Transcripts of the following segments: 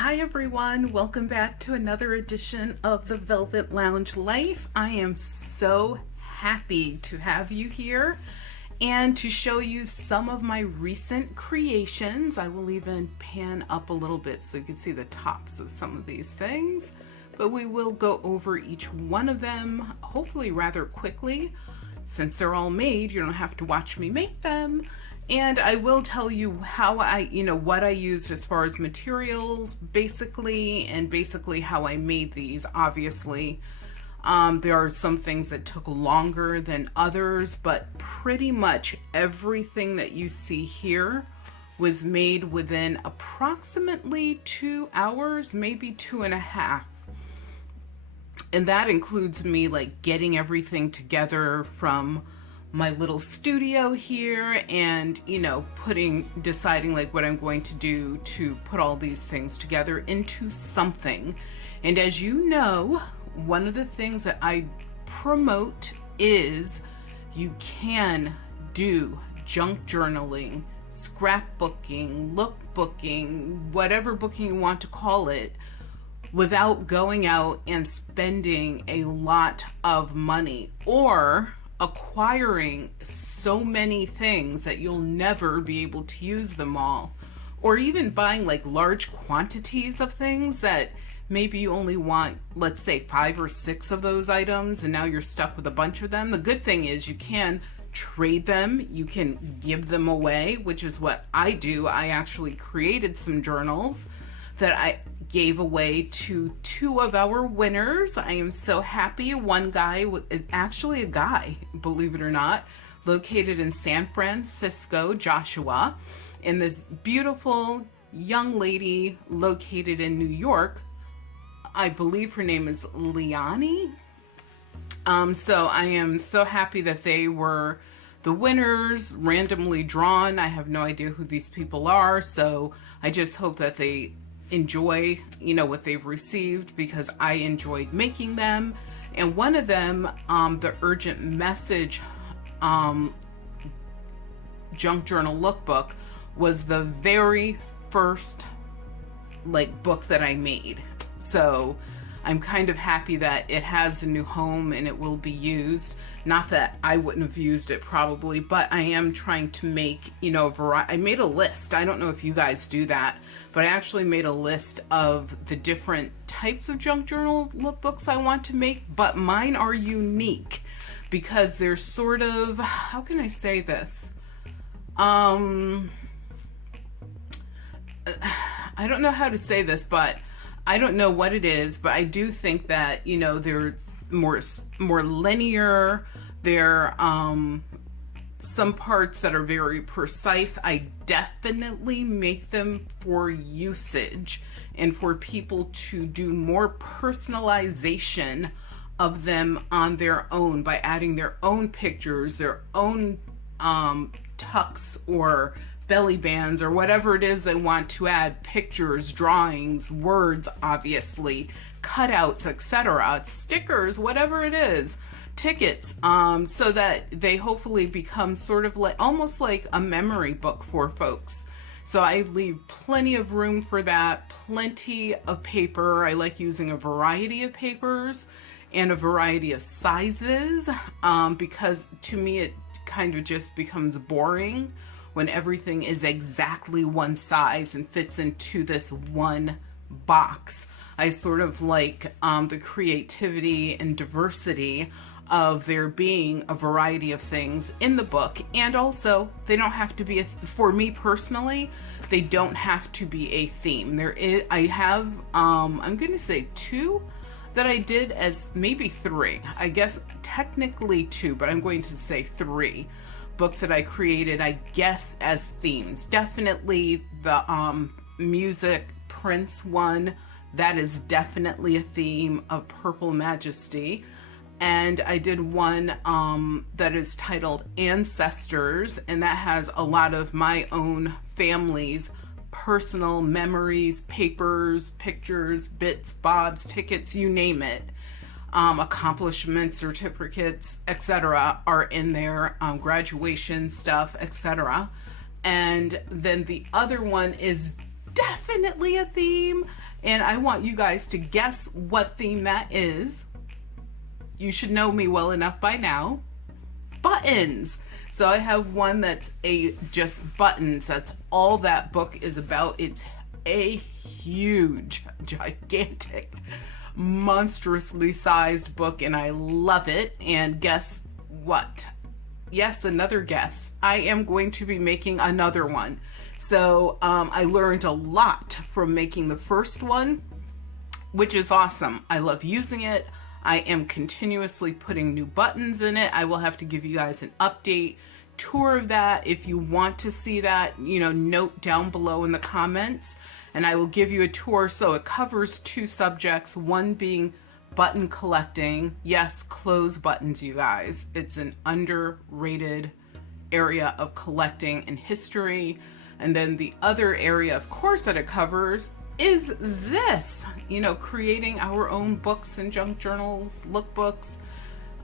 Hi everyone, welcome back to another edition of the Velvet Lounge Life. I am so happy to have you here and to show you some of my recent creations. I will even pan up a little bit so you can see the tops of some of these things, but we will go over each one of them, hopefully rather quickly. Since they're all made, you don't have to watch me make them. And I will tell you how what I used as far as materials, basically how I made these. Obviously, there are some things that took longer than others, but pretty much everything that you see here was made within approximately 2 hours, maybe 2.5. And that includes me like getting everything together from my little studio here and deciding like what I'm going to do to put all these things together into something. And as you know, one of the things that I promote is you can do junk journaling, scrapbooking, lookbooking, whatever booking you want to call it, without going out and spending a lot of money or acquiring so many things that you'll never be able to use them all, or even buying like large quantities of things that maybe you only want, let's say 5 or 6 of those items, and now you're stuck with a bunch of them. The good thing is you can trade them, you can give them away, which is what I do. I actually created some journals that I gave away to 2 of our winners. I am so happy. One guy, actually a guy, believe it or not, located in San Francisco, Joshua, and this beautiful young lady located in New York. I believe her name is Liani. So I am so happy that they were the winners, randomly drawn. I have no idea who these people are, so I just hope that they enjoy what they've received, because I enjoyed making them. And one of them, the urgent message junk journal lookbook, was the very first book that I made. So I'm kind of happy that it has a new home and it will be used. Not that I wouldn't have used it probably, but I am trying to make, I made a list. I don't know if you guys do that, but I actually made a list of the different types of junk journal lookbooks I want to make, but mine are unique because they're sort of, how can I say this? I don't know how to say this, but I don't know what it is, but I do think that, they're more linear. There some parts that are very precise. I definitely make them for usage and for people to do more personalization of them on their own by adding their own pictures, their own tucks or belly bands or whatever it is they want to add, pictures, drawings, words, obviously, cutouts, etc., stickers, whatever it is, tickets, so that they hopefully become sort of like almost like a memory book for folks. So I leave plenty of room for that, plenty of paper. I like using a variety of papers and a variety of sizes, because to me it kind of just becomes boring when everything is exactly one size and fits into this one box. I sort of like the creativity and diversity of there being a variety of things in the book. And also, they don't have to be, for me personally, they don't have to be a theme. There is, I have, I'm going to say 2 that I did, as maybe 3. I guess technically 2, but I'm going to say 3 books that I created, I guess, as themes. Definitely the music Prince one, that is definitely a theme of Purple Majesty. And I did one that is titled Ancestors, and that has a lot of my own family's personal memories, papers, pictures, bits, bobs, tickets, you name it. Accomplishments, certificates, etc. are in there, graduation stuff, etc. And then the other one is definitely a theme, And I want you guys to guess what theme that is. You should know me well enough by now. Buttons. So I have one that's just buttons. That's all that book is about. It's a huge, gigantic, monstrously sized book, and I love it. And guess what? Yes, another guess. I am going to be making another one. So I learned a lot from making the first one, which is awesome. I love using it. I am continuously putting new buttons in it. I will have to give you guys an update tour of that. If you want to see that, note down below in the comments, and I will give you a tour. So it covers two subjects, one being button collecting. Yes, clothes buttons, you guys. It's an underrated area of collecting and history. And then the other area, of course, that it covers is this, creating our own books and junk journals, lookbooks.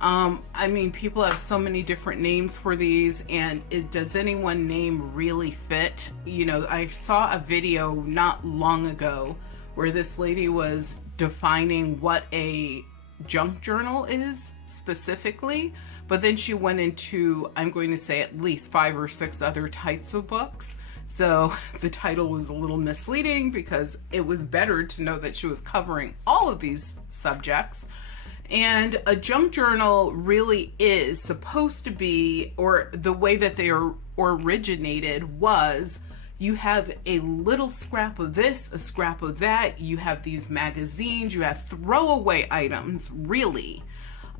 I mean, people have so many different names for these, and does anyone name really fit? I saw a video not long ago where this lady was defining what a junk journal is specifically, but then she went into, I'm going to say, at least 5 or 6 other types of books. So the title was a little misleading because it was better to know that she was covering all of these subjects. And a junk journal really is supposed to be, or the way that they are originated was, you have a little scrap of this, a scrap of that. You have these magazines, you have throwaway items, really.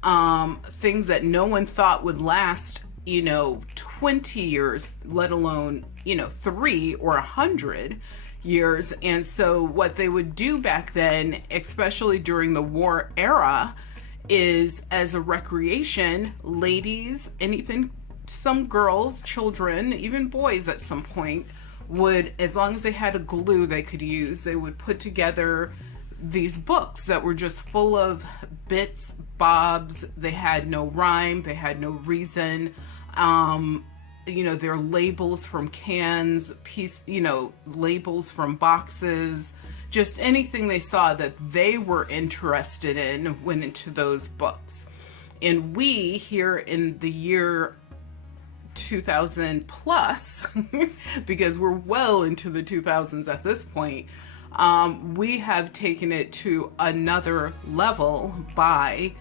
Things that no one thought would last, 20 years, let alone, 3 or 100 years. And so what they would do back then, especially during the war era, is as a recreation, ladies and even some girls, children, even boys at some point would, as long as they had a glue they could use, they would put together these books that were just full of bits, bobs. They had no rhyme, they had no reason. They're labels from cans, labels from boxes, just anything they saw that they were interested in went into those books. And we here in the year 2000 plus, because we're well into the 2000s at this point, we have taken it to another level by,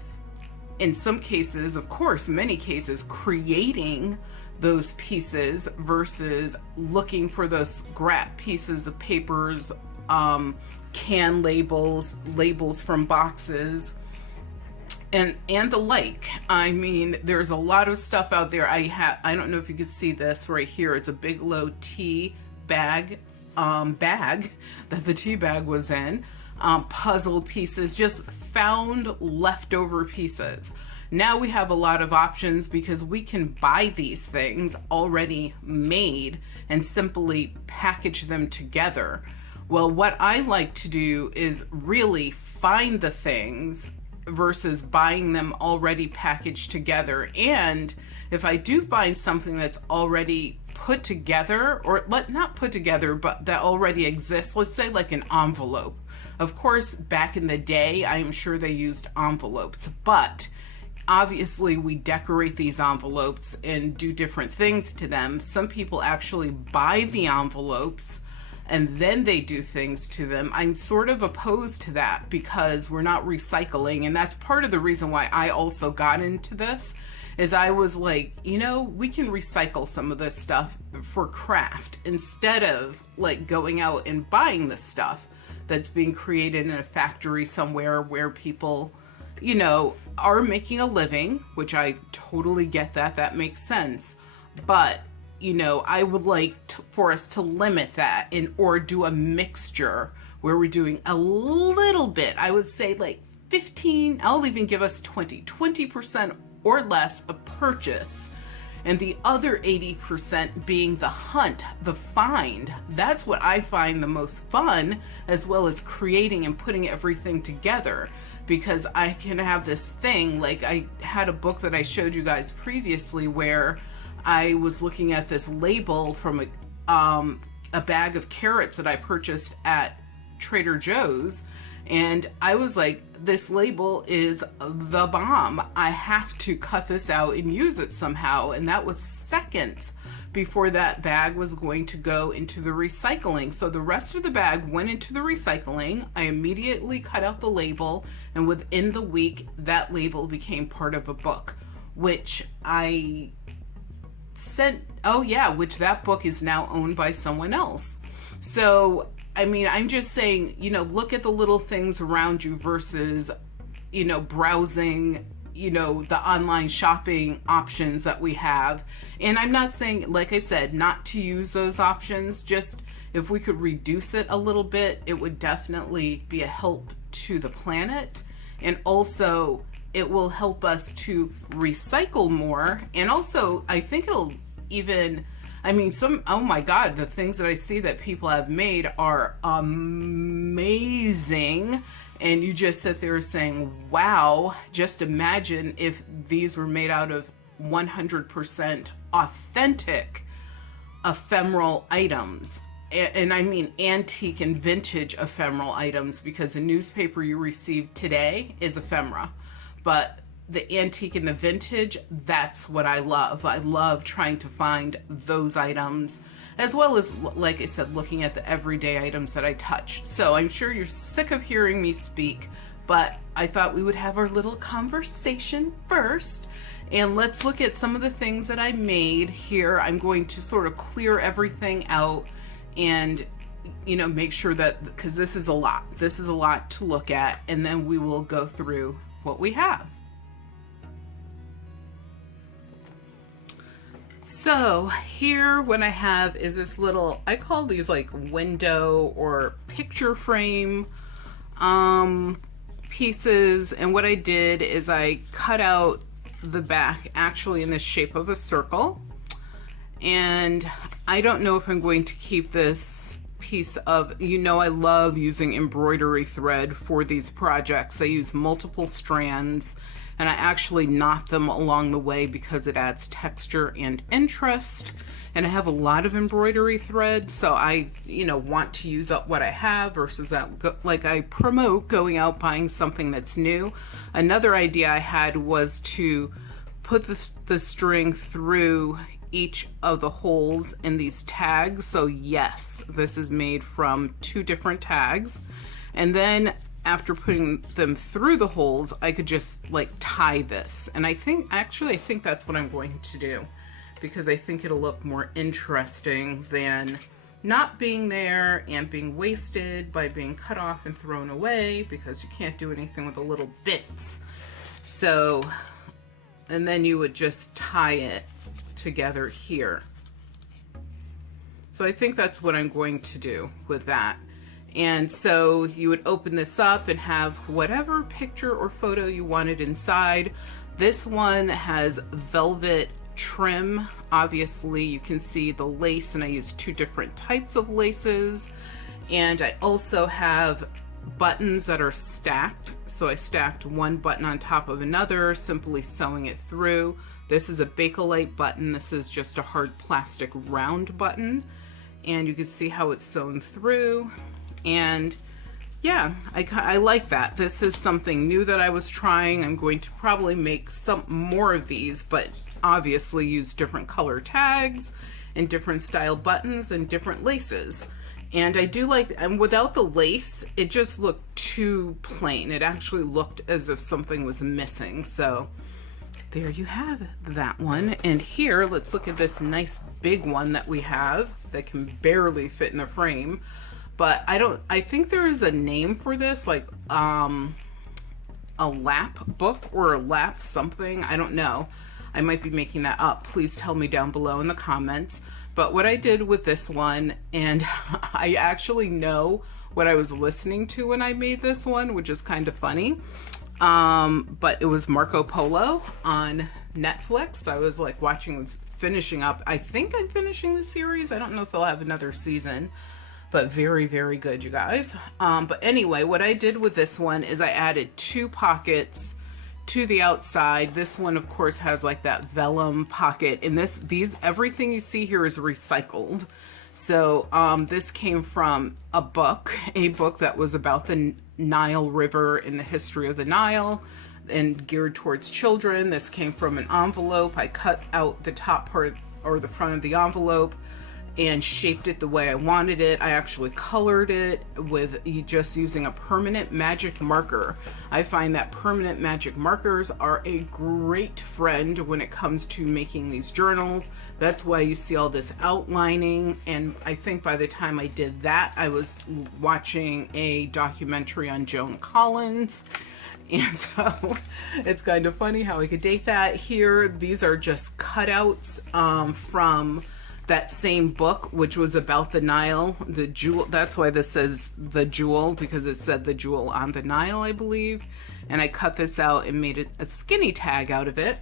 in some cases, of course, many cases, creating those pieces versus looking for those scrap pieces of papers, can labels from boxes, and the like. I mean, there's a lot of stuff out there. I don't know if you can see this right here. It's a Bigelow tea bag that the tea bag was in. Puzzle pieces, just found leftover pieces. Now we have a lot of options because we can buy these things already made and simply package them together. Well, what I like to do is really find the things versus buying them already packaged together. And if I do find something that's already put together, or not put together, but that already exists, let's say like an envelope. Of course, back in the day, I am sure they used envelopes, but obviously we decorate these envelopes and do different things to them. Some people actually buy the envelopes and then they do things to them. I'm sort of opposed to that because we're not recycling, and that's part of the reason why I also got into this, is I was like, we can recycle some of this stuff for craft instead of like going out and buying the stuff that's being created in a factory somewhere where people, are making a living, which I totally get that makes sense. But, I would like for us to limit that or do a mixture where we're doing a little bit, I would say like 15, I'll even give us 20% or less of purchase. And the other 80% being the hunt, the find. That's what I find the most fun, as well as creating and putting everything together. Because I can have this thing, like I had a book that I showed you guys previously where I was looking at this label from a bag of carrots that I purchased at Trader Joe's, and I was like, this label is the bomb. I have to cut this out and use it somehow. And that was seconds before that bag was going to go into the recycling. So the rest of the bag went into the recycling. I immediately cut out the label, and within the week, that label became part of a book, which I sent, which that book is now owned by someone else. So I mean, I'm just saying, look at the little things around you versus, browsing, the online shopping options that we have. And I'm not saying, like I said, not to use those options. Just if we could reduce it a little bit, it would definitely be a help to the planet. And also, it will help us to recycle more. And also, I think it'll even... oh my God, the things that I see that people have made are amazing. And you just sit there saying, wow, just imagine if these were made out of 100% authentic ephemeral items. And I mean antique and vintage ephemeral items, because the newspaper you received today is ephemera. But the antique and the vintage, that's what I love. I love trying to find those items, as well as, like I said, looking at the everyday items that I touch. So I'm sure you're sick of hearing me speak, but I thought we would have our little conversation first. And let's look at some of the things that I made here. I'm going to sort of clear everything out and make sure that, because this is a lot to look at, and then we will go through what we have. So here what I have is this little, I call these like window or picture frame pieces. And what I did is I cut out the back actually in the shape of a circle. And I don't know if I'm going to keep this piece of, I love using embroidery thread for these projects. I use multiple strands, and I actually knot them along the way because it adds texture and interest. And I have a lot of embroidery thread, so I, want to use up what I have versus like I promote going out buying something that's new. Another idea I had was to put the string through each of the holes in these tags. So yes, this is made from 2 different tags. And then after putting them through the holes, I could just like tie this. And I think that's what I'm going to do, because I think it'll look more interesting than not being there and being wasted by being cut off and thrown away, because you can't do anything with the little bits. So, and then you would just tie it together here. So I think that's what I'm going to do with that. And so you would open this up and have whatever picture or photo you wanted inside. This one has velvet trim. Obviously you can see the lace, and I use 2 different types of laces. And I also have buttons that are stacked. So I stacked one button on top of another, simply sewing it through. This is a Bakelite button. This is just a hard plastic round button. And you can see how it's sewn through. And yeah, I like that. This is something new that I was trying. I'm going to probably make some more of these, but obviously use different color tags and different style buttons and different laces. And I do like, and without the lace, it just looked too plain. It actually looked as if something was missing. So there you have that one. And here, let's look at this nice big one that we have that can barely fit in the frame. But I think there is a name for this, like a lap book or a lap something. I don't know. I might be making that up. Please tell me down below in the comments. But what I did with this one, and I actually know what I was listening to when I made this one, which is kind of funny. But it was Marco Polo on Netflix. I was like finishing up. I think I'm finishing the series. I don't know if they'll have another season. But very, very good, you guys. But anyway, what I did with this one is I added 2 pockets to the outside. This one, of course, has like that vellum pocket. And everything you see here is recycled. So this came from a book that was about the Nile River and the history of the Nile and geared towards children. This came from an envelope. I cut out the top part or the front of the envelope and shaped it the way I wanted it. I actually colored it with just using a permanent magic marker. I find that permanent magic markers are a great friend when it comes to making these journals. That's why you see all this outlining, and I think by the time I did that, I was watching a documentary on Joan Collins. And so it's kind of funny how I could date that. Here, these are just cutouts from that same book, which was about the Nile, the jewel. That's why this says the jewel, because it said the jewel on the Nile, I believe. And I cut this out and made it a skinny tag out of it.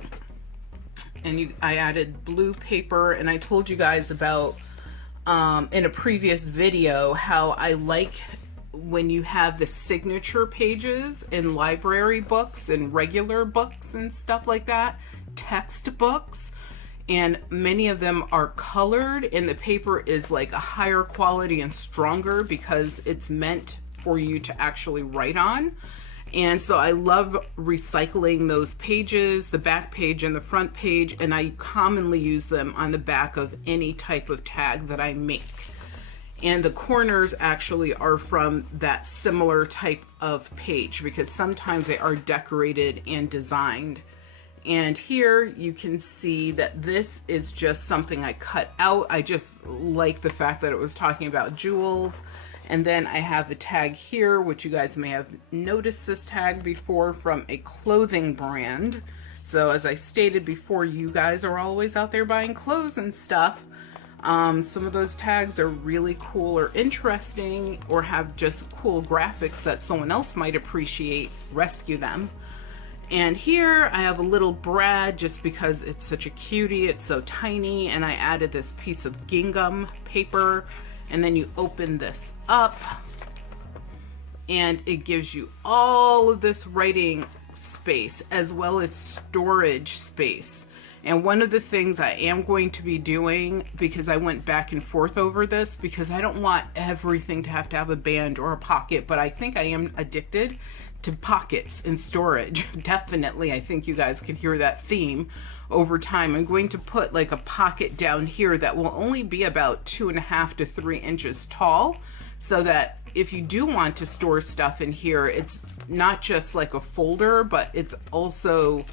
And I added blue paper, and I told you guys about in a previous video how I like when you have the signature pages in library books and regular books and stuff like that, textbooks. And many of them are colored, and the paper is like a higher quality and stronger because it's meant for you to actually write on. And so I love recycling those pages, the back page and the front page, and I commonly use them on the back of any type of tag that I make. And the corners actually are from that similar type of page because sometimes they are decorated and designed. And here you can see that this is just something I cut out. I just like the fact that it was talking about jewels. And then I have a tag here, which you guys may have noticed this tag before, from a clothing brand. So as I stated before, you guys are always out there buying clothes and stuff. Some of those tags are really cool or interesting, or have just cool graphics that someone else might appreciate. Rescue them. And here I have a little Brad just because it's such a cutie, it's so tiny, and I added this piece of gingham paper, and then you open this up and it gives you all of this writing space as well as storage space. And one of the things I am going to be doing, because I went back and forth over this, because I don't want everything to have a band or a pocket, but I think I am addicted to pockets and storage. Definitely, I think you guys can hear that theme over time. I'm going to put like a pocket down here that will only be about 2.5 to 3 inches tall, so that if you do want to store stuff in here, it's not just like a folder, but it's also,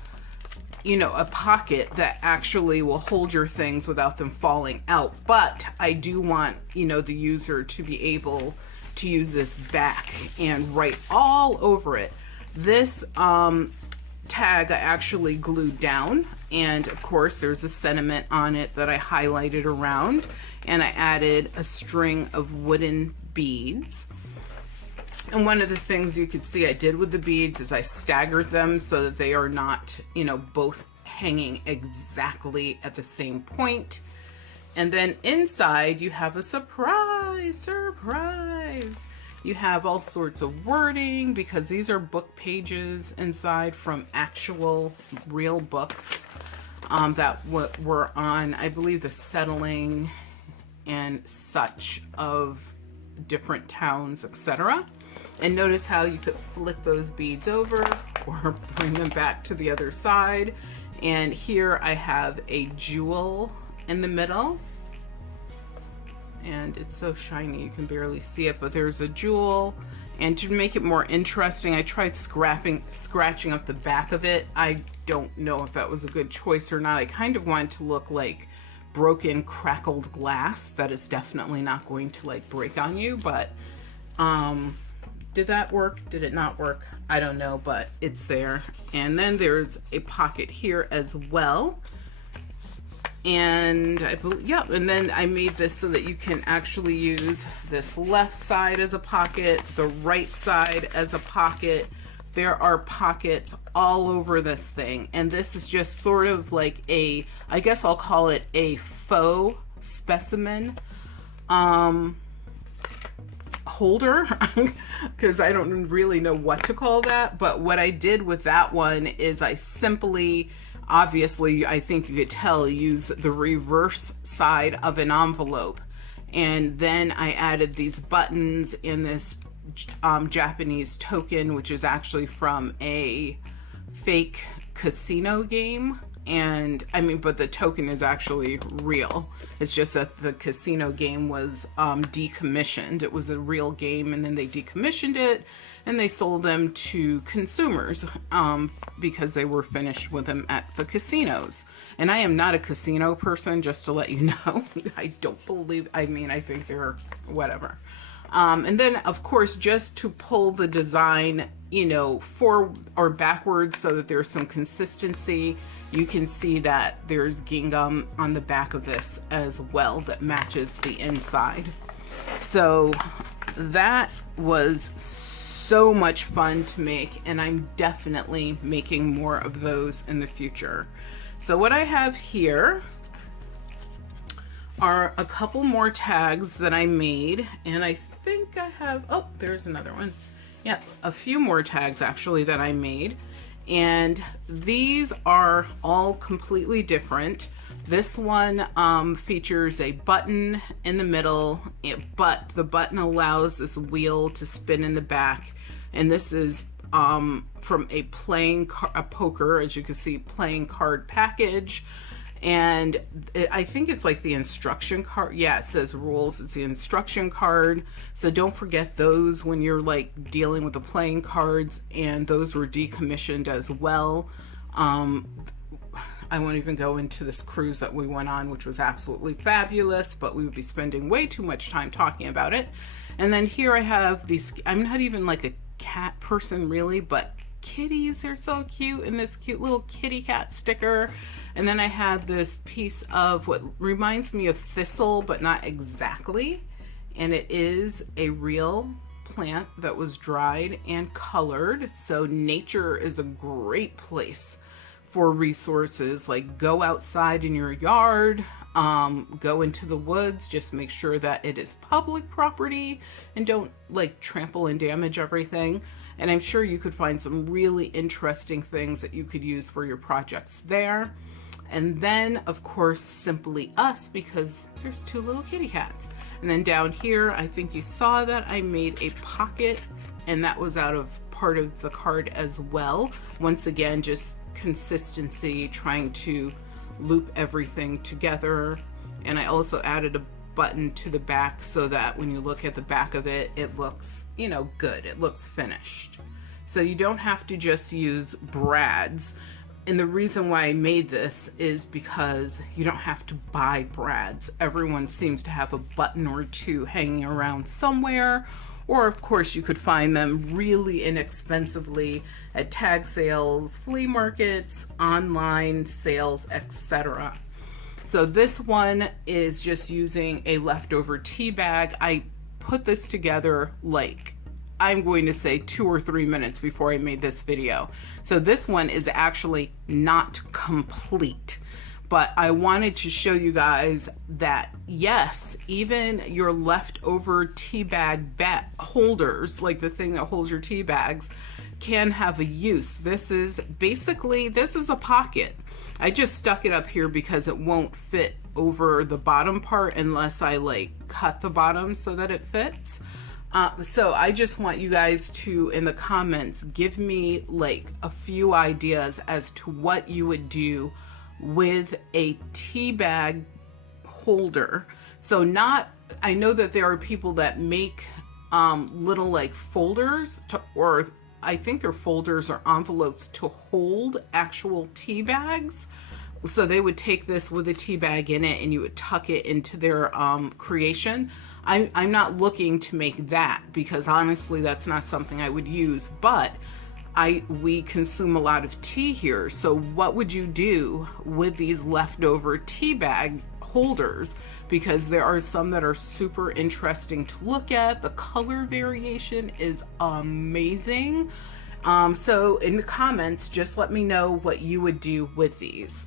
you know, a pocket that actually will hold your things without them falling out. But I do want, you know, the user to be able to use this back and write all over it. This tag I actually glued down, and of course there's a sentiment on it that I highlighted around, and I added a string of wooden beads. And one of the things you could see I did with the beads is I staggered them so that they are not, you know, both hanging exactly at the same point. And then inside you have a surprise. You have all sorts of wording, because these are book pages inside from actual real books that were on, I believe, the settling and such of different towns, etc. And notice how you could flip those beads over or bring them back to the other side. And here I have a jewel in the middle, and it's so shiny you can barely see it, but there's a jewel. And to make it more interesting, I tried scratching up the back of it. I don't know if that was a good choice or not. I kind of wanted to look like broken, crackled glass. That is definitely not going to like break on you, but did that work? Did it not work? I don't know, but it's there. And then there's a pocket here as well. And I believe, yeah, and then I made this so that you can actually use this left side as a pocket, the right side as a pocket. There are pockets all over this thing, and this is just sort of like a, I guess I'll call it a faux specimen holder, because I don't really know what to call that. But what I did with that one is I simply, obviously, I think you could tell, use the reverse side of an envelope. And then I added these buttons in this Japanese token, which is actually from a fake casino game. And I mean, but the token is actually real. It's just that the casino game was decommissioned. It was a real game, and then they decommissioned it and they sold them to consumers because they were finished with them at the casinos. And I am not a casino person, just to let you know. I don't believe, I mean, I think they're whatever. And then, of course, just to pull the design, you know, forward or backwards so that there's some consistency, you can see that there's gingham on the back of this as well that matches the inside. So that was so much fun to make, and I'm definitely making more of those in the future. So what I have here are a couple more tags that I made, and I think I have, oh, there's another one. Yeah, a few more tags actually that I made. And these are all completely different. This one features a button in the middle, but the button allows this wheel to spin in the back. And this is from a poker, as you can see, playing card package. And I think it's like the instruction card. Yeah, it says rules. It's the instruction card. So don't forget those when you're like dealing with the playing cards. And those were decommissioned as well. I won't even go into this cruise that we went on, which was absolutely fabulous, but we would be spending way too much time talking about it. And then here I have these, I'm not even like a cat person really, but kitties, they're so cute, and this cute little kitty cat sticker. And then I have this piece of what reminds me of thistle, but not exactly. And it is a real plant that was dried and colored. So nature is a great place for resources. Like go outside in your yard, go into the woods, just make sure that it is public property and don't like trample and damage everything. And I'm sure you could find some really interesting things that you could use for your projects there. And then, of course, Simply Us, because there's two little kitty cats. And then down here, I think you saw that I made a pocket, and that was out of part of the card as well. Once again, just consistency, trying to loop everything together. And I also added a button to the back so that when you look at the back of it, it looks, you know, good. It looks finished. So you don't have to just use brads. And the reason why I made this is because you don't have to buy brads. Everyone seems to have a button or two hanging around somewhere. Or of course you could find them really inexpensively at tag sales, flea markets, online sales, etc. So this one is just using a leftover tea bag. I put this together like, I'm going to say 2 or 3 minutes before I made this video. So this one is actually not complete, but I wanted to show you guys that yes, even your leftover tea bag holders, like the thing that holds your tea bags, can have a use. This is basically, this is a pocket. I just stuck it up here because it won't fit over the bottom part unless I like cut the bottom so that it fits. So I just want you guys to, in the comments, give me like a few ideas as to what you would do with a tea bag holder. So not, I know that there are people that make little like folders or I think they're folders or envelopes to hold actual tea bags. So they would take this with a tea bag in it and you would tuck it into their creation. I'm not looking to make that because honestly that's not something I would use, but we consume a lot of tea here. So what would you do with these leftover tea bag holders? Because there are some that are super interesting to look at. The color variation is amazing. So in the comments, just let me know what you would do with these.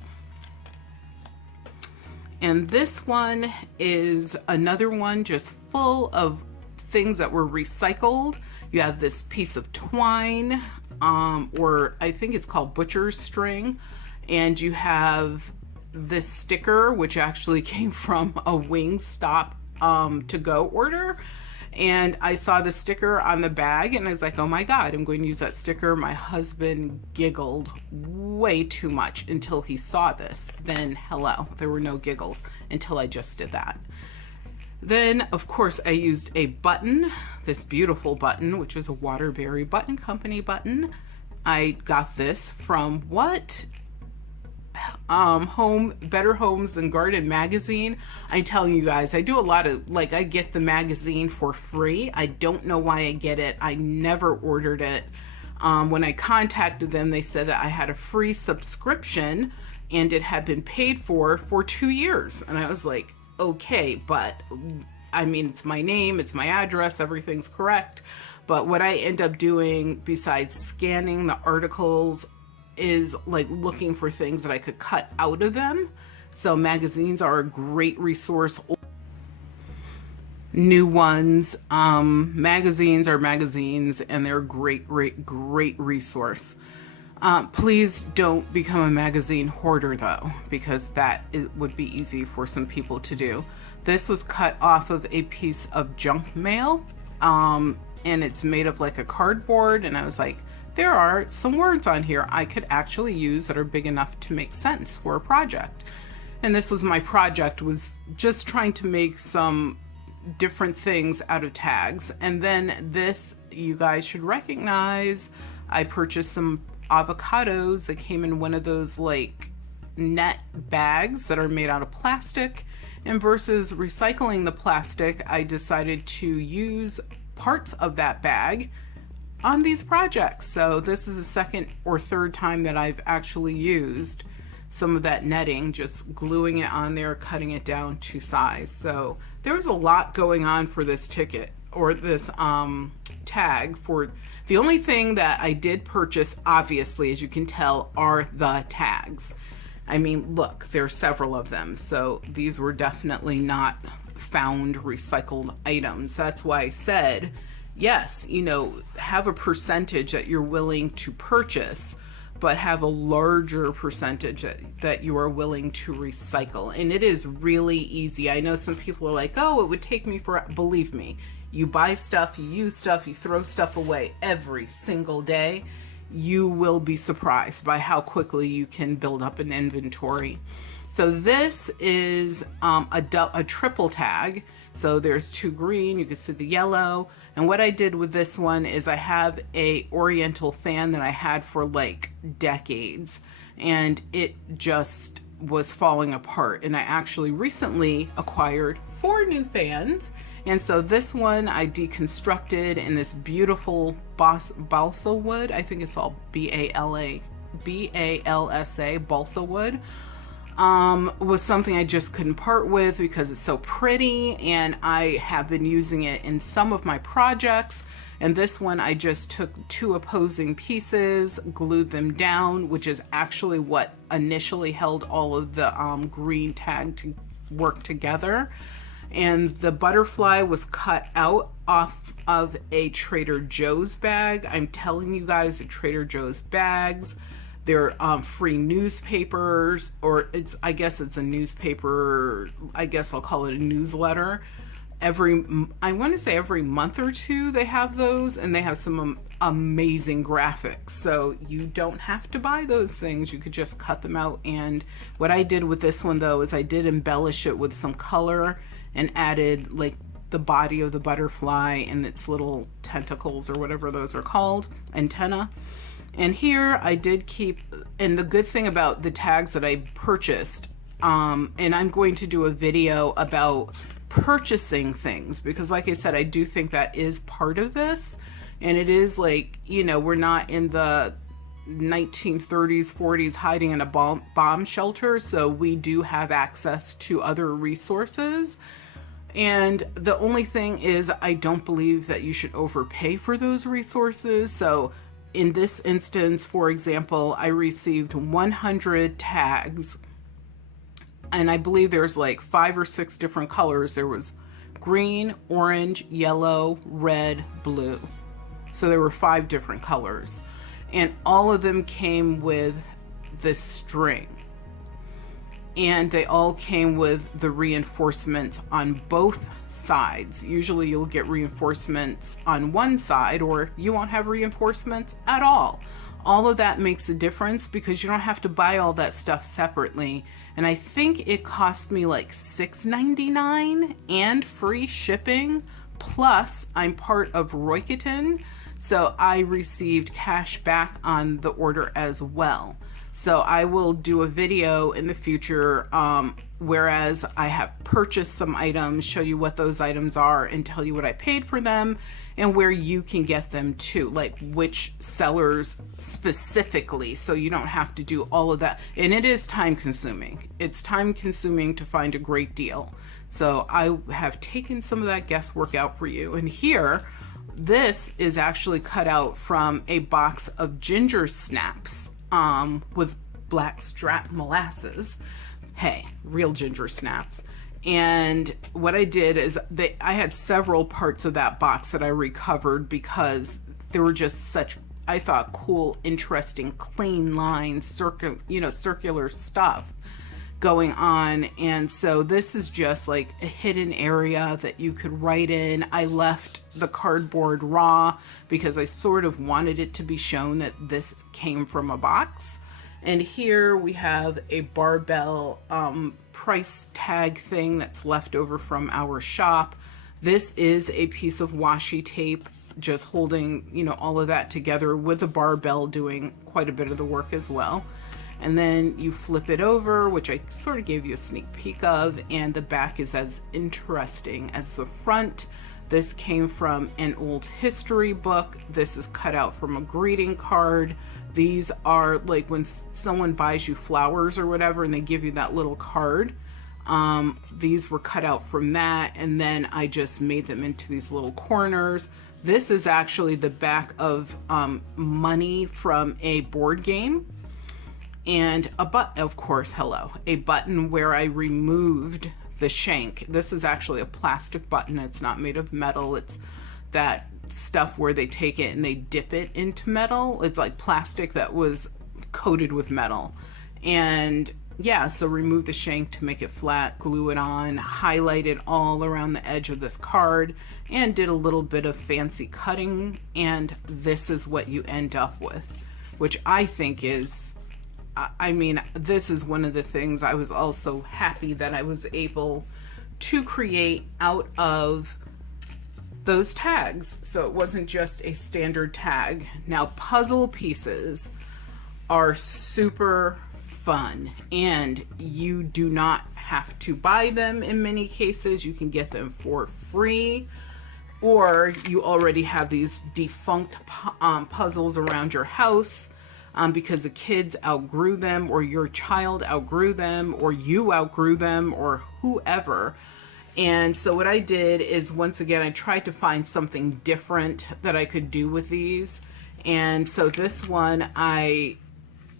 And this one is another one just full of things that were recycled. You have this piece of twine, or I think it's called butcher's string. And you have this sticker, which actually came from a Wingstop to go order. And I saw the sticker on the bag and I was like, oh my God, I'm going to use that sticker. My husband giggled way too much until he saw this. Then hello, there were no giggles until I just did that. Then, of course, I used a button, this beautiful button, which is a Waterbury Button Company button. I got this from what? Better Homes and Garden magazine. I'm telling you guys, I do a lot of, like, I get the magazine for free. I don't know why I get it. I never ordered it. When I contacted them, they said that I had a free subscription and it had been paid for 2 years. And I was like, okay, but I mean, it's my name, it's my address, everything's correct. But what I end up doing besides scanning the articles is like looking for things that I could cut out of them. So magazines are a great resource. New ones, magazines are magazines and they're a great resource. Please don't become a magazine hoarder though, because that would be easy for some people to do. This was cut off of a piece of junk mail, and it's made of like a cardboard, and I was like, there are some words on here I could actually use that are big enough to make sense for a project. And this was my project, was just trying to make some different things out of tags. And then this, you guys should recognize, I purchased some avocados that came in one of those like net bags that are made out of plastic. And versus recycling the plastic, I decided to use parts of that bag on these projects. So this is the second or third time that I've actually used some of that netting, just gluing it on there, cutting it down to size. So there's a lot going on for this ticket, or this tag. For the only thing that I did purchase, obviously, as you can tell, are the tags. I mean, look, there's several of them. So these were definitely not found recycled items. That's why I said, yes, you know, have a percentage that you're willing to purchase, but have a larger percentage that you are willing to recycle. And it is really easy. I know some people are like, oh, it would take me for, believe me, you buy stuff, you use stuff, you throw stuff away every single day. You will be surprised by how quickly you can build up an inventory. So this is a triple tag. So there's 2 green, you can see the yellow. And what I did with this one is I have a Oriental fan that I had for like decades, and it just was falling apart. And I actually recently acquired 4 new fans. And so this one I deconstructed in this beautiful balsa wood. I think it's all B-A-L-S-A, balsa wood. Was something I just couldn't part with because it's so pretty, and I have been using it in some of my projects. And this one I just took 2 opposing pieces, glued them down, which is actually what initially held all of the green tag to work together. And the butterfly was cut out off of a Trader Joe's bag. I'm telling you guys, the Trader Joe's bags, they're free newspapers, or I guess it's a newspaper, I guess I'll call it a newsletter. I want to say every month or 2 they have those, and they have some amazing graphics. So you don't have to buy those things. You could just cut them out. And what I did with this one though is I did embellish it with some color and added like the body of the butterfly and its little tentacles, or whatever those are called, antenna. And here I did keep, and the good thing about the tags that I purchased, and I'm going to do a video about purchasing things, because like I said, I do think that is part of this. And it is like, you know, we're not in the 1930s, 40s hiding in a bomb shelter. So we do have access to other resources. And the only thing is, I don't believe that you should overpay for those resources. So in this instance, for example, I received 100 tags, and I believe there's like 5 or 6 different colors. There was green, orange, yellow, red, blue. So there were 5 different colors, and all of them came with this string. and they all came with the reinforcements on both sides. Usually you'll get reinforcements on one side, or you won't have reinforcements at all. All of that makes a difference because you don't have to buy all that stuff separately. And I think it cost me like $6.99 and free shipping. Plus, I'm part of Roycoton, so I received cash back on the order as well. So I will do a video in the future, whereas I have purchased some items, show you what those items are and tell you what I paid for them and where you can get them too, like which sellers specifically, so you don't have to do all of that. And it is time consuming. It's time consuming to find a great deal. So I have taken some of that guesswork out for you. And here, this is actually cut out from a box of ginger snaps with black strap molasses. Hey, real ginger snaps. And what I did is I had several parts of that box that I recovered because they were just such, I thought, cool, interesting, clean lines, circular stuff going on. And so this is just like a hidden area that you could write in. I left the cardboard raw because I sort of wanted it to be shown that this came from a box. And here we have a barbell price tag thing that's left over from our shop. This is a piece of washi tape just holding, all of that together with the barbell doing quite a bit of the work as well. And then you flip it over, which I sort of gave you a sneak peek of, and the back is as interesting as the front. This came from an old history book. This is cut out from a greeting card. These are like when someone buys you flowers or whatever and they give you that little card. These were cut out from that, and then I just made them into these little corners. This is actually the back of money from a board game. And a button where I removed the shank. This is actually a plastic button. It's not made of metal. It's that stuff where they take it and they dip it into metal. It's like plastic that was coated with metal. And yeah, so remove the shank to make it flat, glue it on, highlight it all around the edge of this card, and did a little bit of fancy cutting. And this is what you end up with, which I think is, this is one of the things I was also happy that I was able to create out of those tags. So it wasn't just a standard tag. Now, puzzle pieces are super fun, and you do not have to buy them in many cases. You can get them for free, or you already have these defunct puzzles around your house. Because the kids outgrew them, or your child outgrew them, or you outgrew them, or whoever. And so what I did is, once again, I tried to find something different that I could do with these. And so this one, I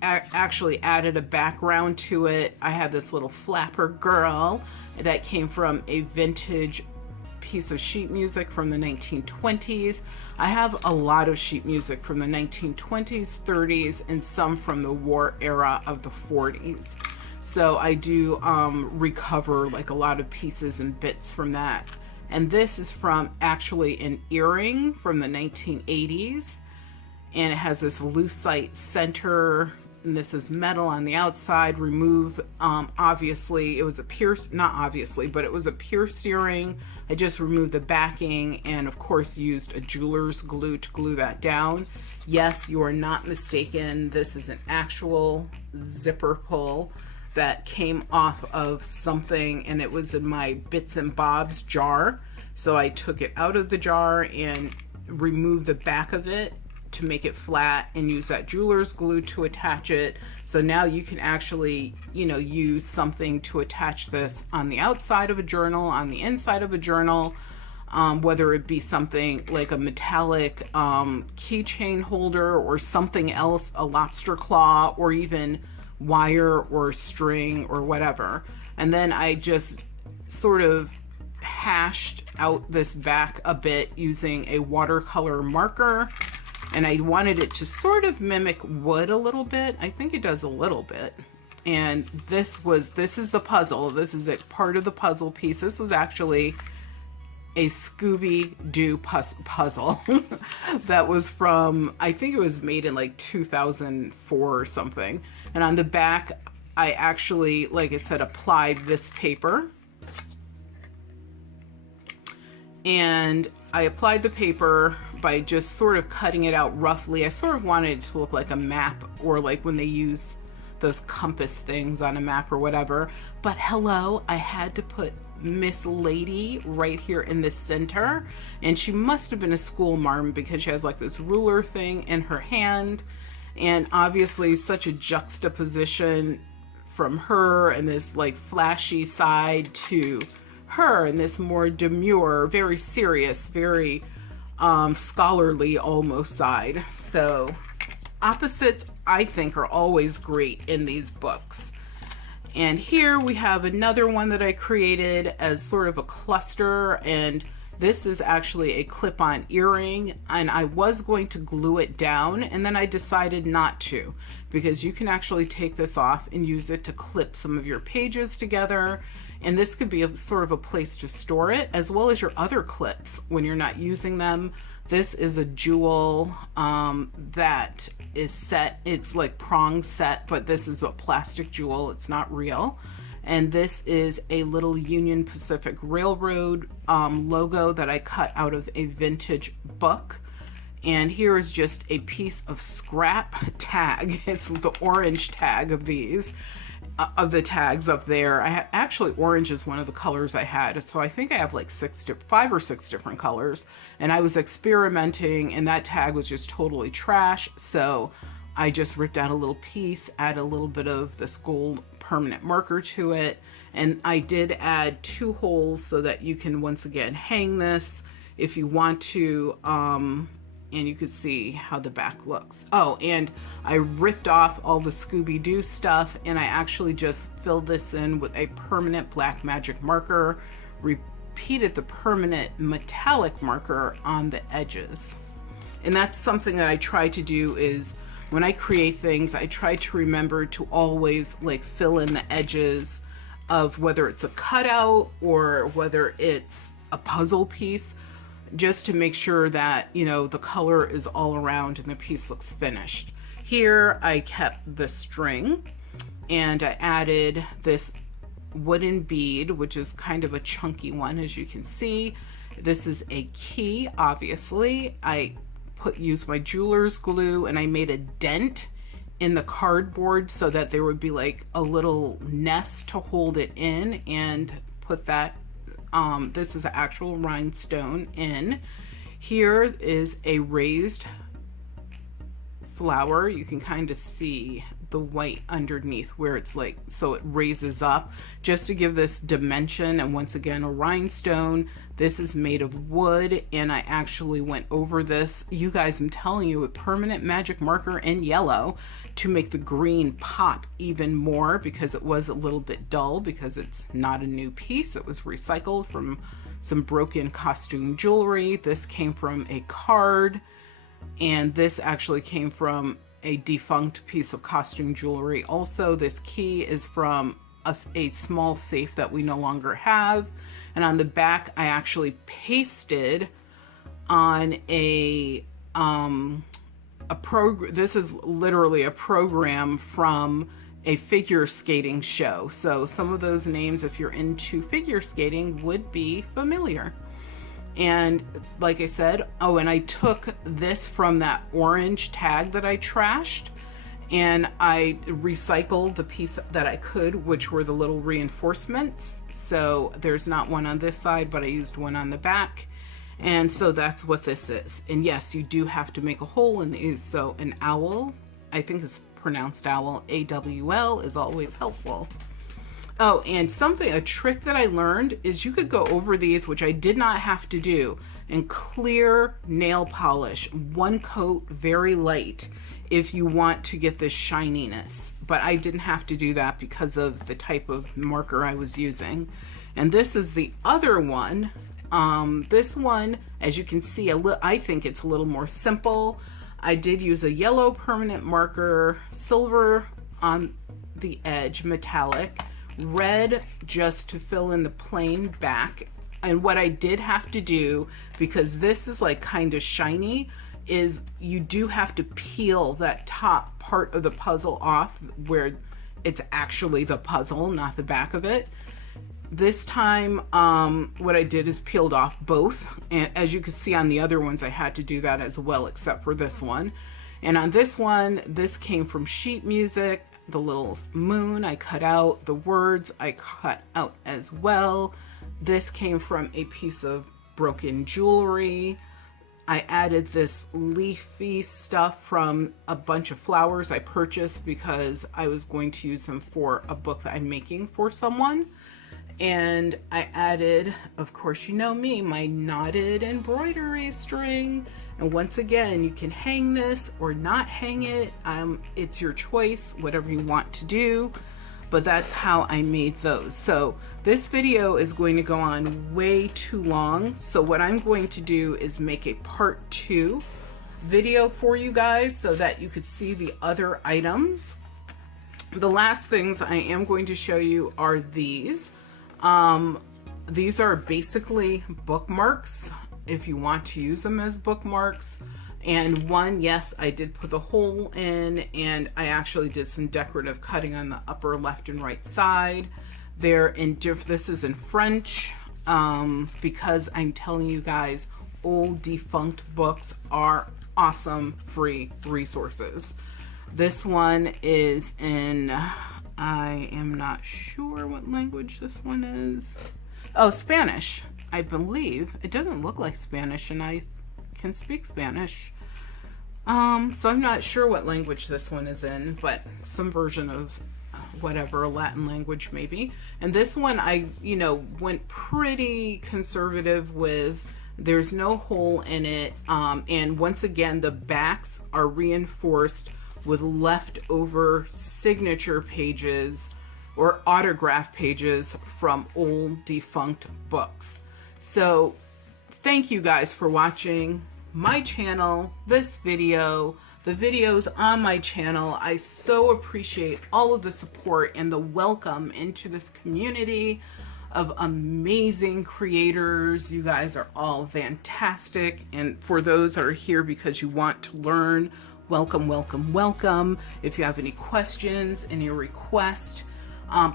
actually added a background to it. I had this little flapper girl that came from a vintage piece of sheet music from the 1920s. I have a lot of sheet music from the 1920s, 30s, and some from the war era of the 40s. So I do recover like a lot of pieces and bits from that. And this is from actually an earring from the 1980s. And it has this lucite center. And this is metal on the outside. Remove, obviously, it was a pierced, not obviously, but it was a pierced earring. I just removed the backing and, of course, used a jeweler's glue to glue that down. Yes, you are not mistaken. This is an actual zipper pull that came off of something, and it was in my Bits and Bobs jar. So I took it out of the jar and removed the back of it to make it flat and use that jeweler's glue to attach it. So now you can actually, use something to attach this on the outside of a journal, on the inside of a journal, whether it be something like a metallic keychain holder or something else, a lobster claw, or even wire or string or whatever. And then I just sort of hashed out this back a bit using a watercolor marker. And I wanted it to sort of mimic wood a little bit. I think it does a little bit. And this is the puzzle. This is a part of the puzzle piece. This was actually a Scooby-Doo puzzle that was from, I think it was made in like 2004 or something. And on the back, I actually, like I said, applied this paper. And I applied the paper by just sort of cutting it out roughly. I sort of wanted it to look like a map, or like when they use those compass things on a map or whatever. But hello, I had to put Miss Lady right here in the center, and she must have been a school marm because she has like this ruler thing in her hand, and obviously such a juxtaposition from her and this like flashy side to her and this more demure, very serious, very scholarly almost side. So opposites, I think, are always great in these books. And here we have another one that I created as sort of a cluster, and this is actually a clip-on earring, and I was going to glue it down, and then I decided not to, because you can actually take this off and use it to clip some of your pages together, and this could be a sort of a place to store it, as well as your other clips when you're not using them. This is a jewel that is set. It's like prong set, but this is a plastic jewel. It's not real. And this is a little Union Pacific Railroad logo that I cut out of a vintage book. And here is just a piece of scrap tag. It's the orange tag of these. Of the tags up there. Actually, orange is one of the colors I had, so I think I have like 5 or 6 different colors, and I was experimenting, and that tag was just totally trash, so I just ripped out a little piece, add a little bit of this gold permanent marker to it, and I did add 2 holes so that you can once again hang this if you want to, and you can see how the back looks. Oh, and I ripped off all the Scooby-Doo stuff, and I actually just filled this in with a permanent black magic marker, repeated the permanent metallic marker on the edges. And that's something that I try to do, is when I create things, I try to remember to always like fill in the edges of whether it's a cutout or whether it's a puzzle piece, just to make sure that, you know, the color is all around and the piece looks finished. Here I kept the string, and I added this wooden bead, which is kind of a chunky one, as you can see. This is a key, obviously. I used my jeweler's glue, and I made a dent in the cardboard so that there would be like a little nest to hold it in, and put that this is an actual rhinestone in. Here is a raised flower. You can kind of see the white underneath where it's like, so it raises up just to give this dimension. And once again, a rhinestone. This is made of wood, and I actually went over this, you guys, I'm telling you, with permanent magic marker in yellow to make the green pop even more, because it was a little bit dull because it's not a new piece. It was recycled from some broken costume jewelry. This came from a card, and this actually came from a defunct piece of costume jewelry. Also, this key is from a small safe that we no longer have. And on the back, I actually pasted on this is literally a program from a figure skating show. So some of those names, if you're into figure skating, would be familiar. And like I said, oh, and I took this from that orange tag that I trashed, and I recycled the piece that I could, which were the little reinforcements. So there's not one on this side, but I used one on the back. And so that's what this is. And yes, you do have to make a hole in these. So an owl, I think it's pronounced owl, A-W-L, is always helpful. Oh, and a trick that I learned is you could go over these, which I did not have to do, and clear nail polish, one coat, very light, if you want to get this shininess. But I didn't have to do that because of the type of marker I was using. And this is the other one. This one, as you can see, I think it's a little more simple. I did use a yellow permanent marker, silver on the edge metallic, red just to fill in the plain back. And what I did have to do, because this is like kind of shiny, is you do have to peel that top part of the puzzle off where it's actually the puzzle, not the back of it. This time, what I did is peeled off both. And as you can see on the other ones, I had to do that as well, except for this one. And on this one, this came from sheet music. The little moon I cut out, the words I cut out as well. This came from a piece of broken jewelry. I added this leafy stuff from a bunch of flowers I purchased because I was going to use them for a book that I'm making for someone. And I added, of course, you know me, my knotted embroidery string. And once again, you can hang this or not hang it. It's your choice, whatever you want to do. But that's how I made those. So this video is going to go on way too long. So what I'm going to do is make a part 2 video for you guys so that you could see the other items. The last things I am going to show you are these. These are basically bookmarks if you want to use them as bookmarks. And one, yes, I did put the hole in, and I actually did some decorative cutting on the upper left and right side. They're in this is in French, because I'm telling you guys, old defunct books are awesome free resources. This one is in, I am not sure what language this one is. Oh, Spanish, I believe. It doesn't look like Spanish, and I can speak Spanish. So I'm not sure what language this one is in, but some version of whatever, Latin language maybe. And this one I, went pretty conservative with. There's no hole in it. And once again, the backs are reinforced with leftover signature pages or autograph pages from old defunct books. So thank you guys for watching my channel, this video, the videos on my channel. I so appreciate all of the support and the welcome into this community of amazing creators. You guys are all fantastic. And for those that are here because you want to learn, welcome, welcome, welcome. If you have any questions, any requests,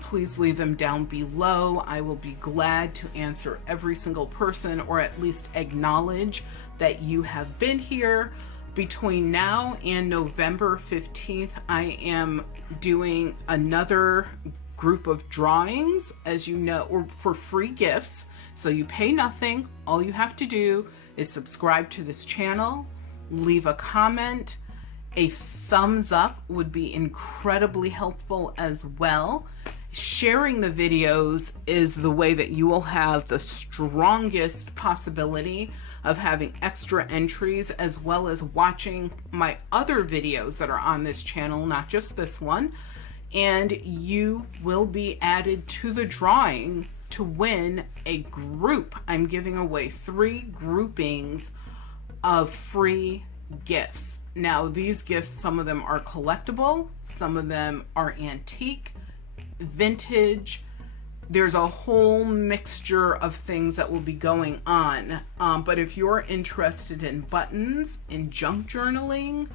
please leave them down below. I will be glad to answer every single person, or at least acknowledge that you have been here. Between now and November 15th, I am doing another group of drawings, as you know, or for free gifts. So you pay nothing. All you have to do is subscribe to this channel, leave a comment. A thumbs up would be incredibly helpful as well. Sharing the videos is the way that you will have the strongest possibility of having extra entries, as well as watching my other videos that are on this channel, not just this one. And you will be added to the drawing to win a group. I'm giving away 3 groupings of free gifts. Now, these gifts, some of them are collectible, some of them are antique, vintage. There's a whole mixture of things that will be going on. But if you're interested in buttons, in junk journaling,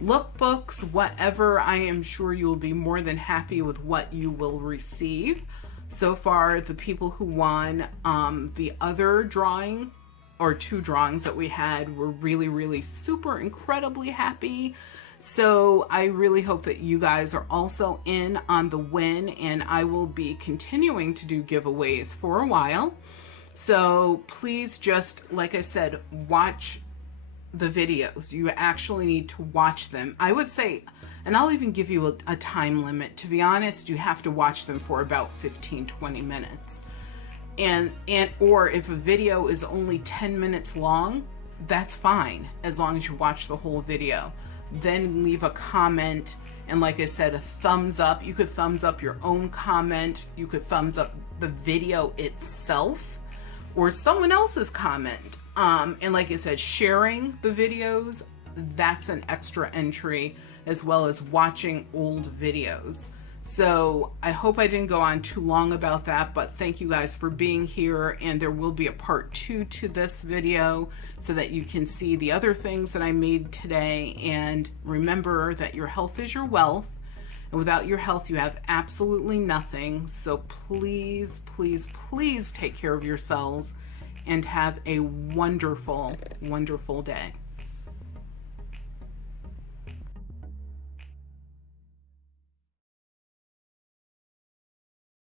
lookbooks, whatever, I am sure you will be more than happy with what you will receive. So far, the people who won the other drawing, or 2 drawings that we had, were really, really super incredibly happy. So I really hope that you guys are also in on the win, and I will be continuing to do giveaways for a while. So please just, like I said, watch the videos. You actually need to watch them. I would say, and I'll even give you a time limit. To be honest, you have to watch them for about 15-20 minutes. Or if a video is only 10 minutes long, that's fine, as long as you watch the whole video. Then leave a comment, and like I said, a thumbs up. You could thumbs up your own comment, you could thumbs up the video itself or someone else's comment. And like I said, sharing the videos, that's an extra entry, as well as watching old videos. So I hope I didn't go on too long about that, but thank you guys for being here, and there will be a part 2 to this video so that you can see the other things that I made today. And remember that your health is your wealth, and without your health you have absolutely nothing. So please, please, please take care of yourselves and have a wonderful, wonderful day.